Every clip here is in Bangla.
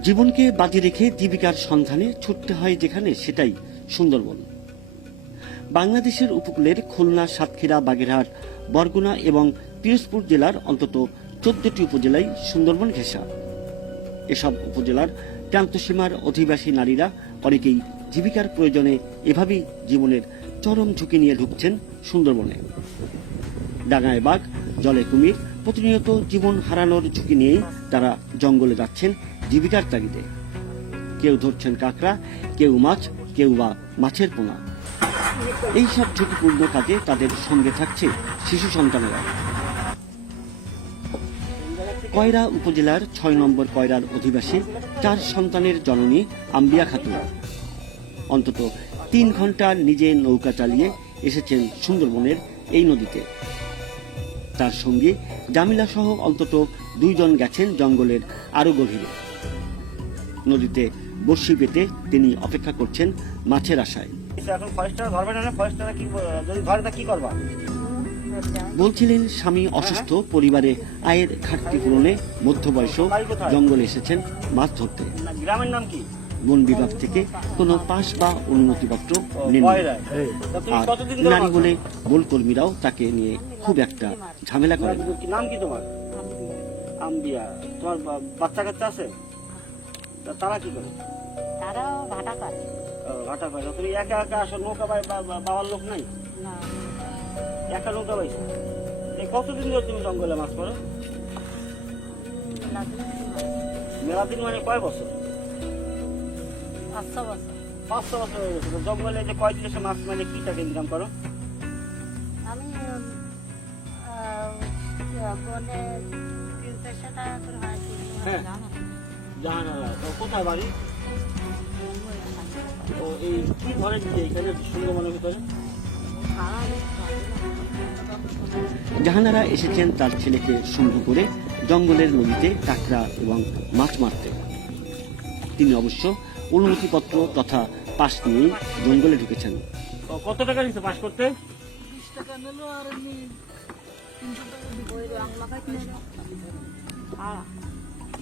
জীবনকে বাজি রেখে জীবিকার সন্ধানে ছুটতে হয় যেখানে সেটাই সুন্দরবন। বাংলাদেশের উপকূলের খুলনা, সাতক্ষীরা, বাগেরহাট, বরগুনা এবং পিরোজপুর জেলার অন্তত চোদ্দটি উপজেলায় সুন্দরবন ঘেঁষা। এসব উপজেলার প্রান্তসীমার অধিবাসী নারীরা অনেকেই জীবিকার প্রয়োজনে এভাবেই জীবনের চরম ঝুঁকি নিয়ে ঢুকছেন সুন্দরবনে। ডাঙায় বাঘ, জলে কুমির প্রতিনিয়ত জীবন হারানোর ঝুঁকি নিয়েই তারা জঙ্গলে যাচ্ছেন জীবিকার তাগিদে। কেউ ধরছেন কাঁকড়া, কেউ মাছ, কেউ বা মাছের পোনা। এইসব ঝুঁকিপূর্ণ কাজে তাদের সঙ্গে থাকছে শিশু সন্তানেরা। কয়রা উপজেলার ছয় নম্বর কয়রার অধিবাসী, চার সন্তানের জননী আম্বিয়া খাতুন। অন্তত তিন ঘণ্টা নিজে নৌকা চালিয়ে এসেছেন সুন্দরবনের এই নদীতে। তার সঙ্গে জামিলা সহ অন্তত দুইজন গেছেন জঙ্গলের আরও গভীরে। নদীতে বর্ষি পেতে তিনি অপেক্ষা করছেন মাছের আশায়। এখন ফরেস্টার ধরবে না না ফরেস্টাররা কি যদি ধরে তা কি করবা? বলছিলেন স্বামী অসুস্থ পরিবারে আয়ের ঘাটতি পূরণে মধ্যবয়স জঙ্গলে এসেছেন মাছ ধরতে। গ্রামের নাম কি? বন বিভাগ থেকে কোনো পাস বা অনুমতিপত্র নেন আর নারী বলে বন কর্মীরাও তাকে নিয়ে খুব একটা ঝামেলা? করেন। নাম কি তোমার? আম্বিয়া। তোমার বাচ্চা কাচ্চা আছে? তারা কি করে? তারাও ভাটা করে। ঘাটা পায় তুমি একা একা আসো নৌকা পায় বাবার লোক নাই? না। একা নৌকা পাইছো? এই কতদিন ধরে তুমি জঙ্গলে মাছ করো মেলা দিন মানে কয় বছর? পাঁচশো বছর। পাঁচশো বছর হয়ে গেছে। জঙ্গলে যে কয় দিন এসে মাছ মানে কি টাকা ইনকাম করো? আমি টাকা করে হ্যাঁ। জাহানারা তো কোথায় বাড়ি? ও এই কি ধরে দিতে এখানে? সুন্দরবনের ভিতরে। জাহানারা এসেছেন তার ছেলেকে সঙ্গ করে জঙ্গলের নদীতে কাঁকড়া এবং মাছ মারতে। তিনি অবশ্য অনুমতিপত্র তথা পাশ নিয়েই জঙ্গলে ঢুকেছেন। কত টাকা নিচ্ছে পাশ করতে?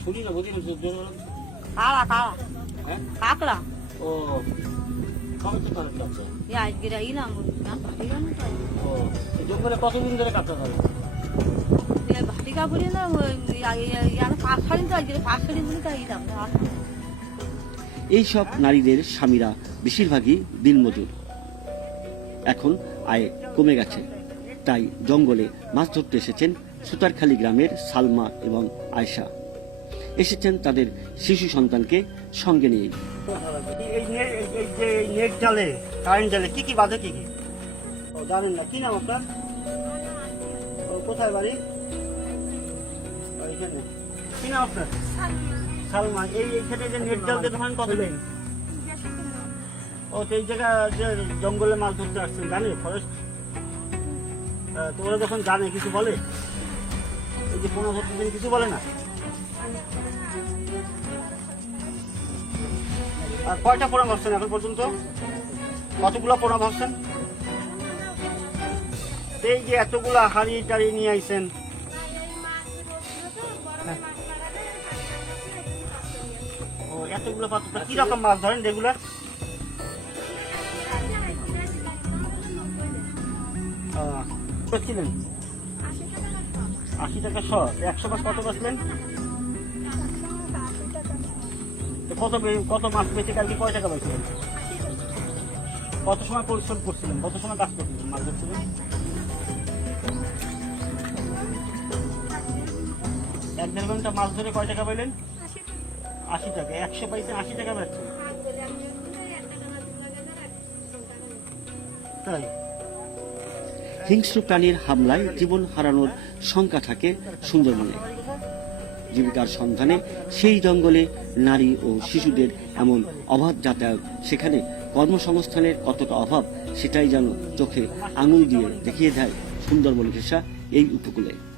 শুনি না বুঝি না হ্যাঁ? কাকড়া ও কবে কারণ আজকে না ভাটিকা ও জঙ্গলে কতদিন ধরে ভাটিকা বলি না ইয়ার পাঁচ সাড়ি তো আজকে পাঁচ সাড়ি বলি তাই এইসব নারীদের স্বামীরা বেশিরভাগই দিনমজুর। এখন আয় কমে গেছে। তাই জঙ্গলে মাছ ধরতে এসেছেন সুতারখালী গ্রামের সালমা এবং আয়শা। এসেছেন তাদের শিশু সন্তানকে সঙ্গে নিয়ে নেট জালে কারেন্ট জালে কি কি জানেন না কি নাম কোথায় বাড়ি কি আপনার এই যে নেট জাল কতদিন ও তো এই যে জঙ্গলে মাছ ধরতে আসছেন জানে ফরেস্ট তো ওরা যখন জানে কিছু বলে কোনো কিছু বলে না আর কয়টা পোনা ভাবছেন এখন পর্যন্ত? কতগুলো পোনা ভাবছেন? এই যে এতগুলা হাড়ি টাড়ি নিয়ে আইছেন। ও, এতগুলো পাত্র কি রকম মাছ ধরেন রেগুলার? ছিলেন আশি টাকা শ একশো মাছ কত বেচলেন কত কত মাছ বেচে কালকে কয় টাকা পাইছিলেন? কত সময় পরিশ্রম করছিলেন? কত সময় কাজ করছিলেন মাছ ধরছিলেন এক দেড় ঘণ্টা মাছ ধরে কয় টাকা পাইলেন? আশি টাকা। একশো পাইছেন, আশি টাকা পাচ্ছেন তাই। হিংস্র প্রাণীর হামলায় জীবন হারানোর শঙ্কা থাকে সুন্দরবনে। জীবিকার সন্ধানে সেই জঙ্গলে নারী ও শিশুদের এমন অবাধ যাতায়াত, সেখানে কর্মসংস্থানের কতটা অভাব, সেটাই যেন চোখে আঙুল দিয়ে দেখিয়ে দেয় সুন্দরবন ঘেঁষা এই উপকূলে।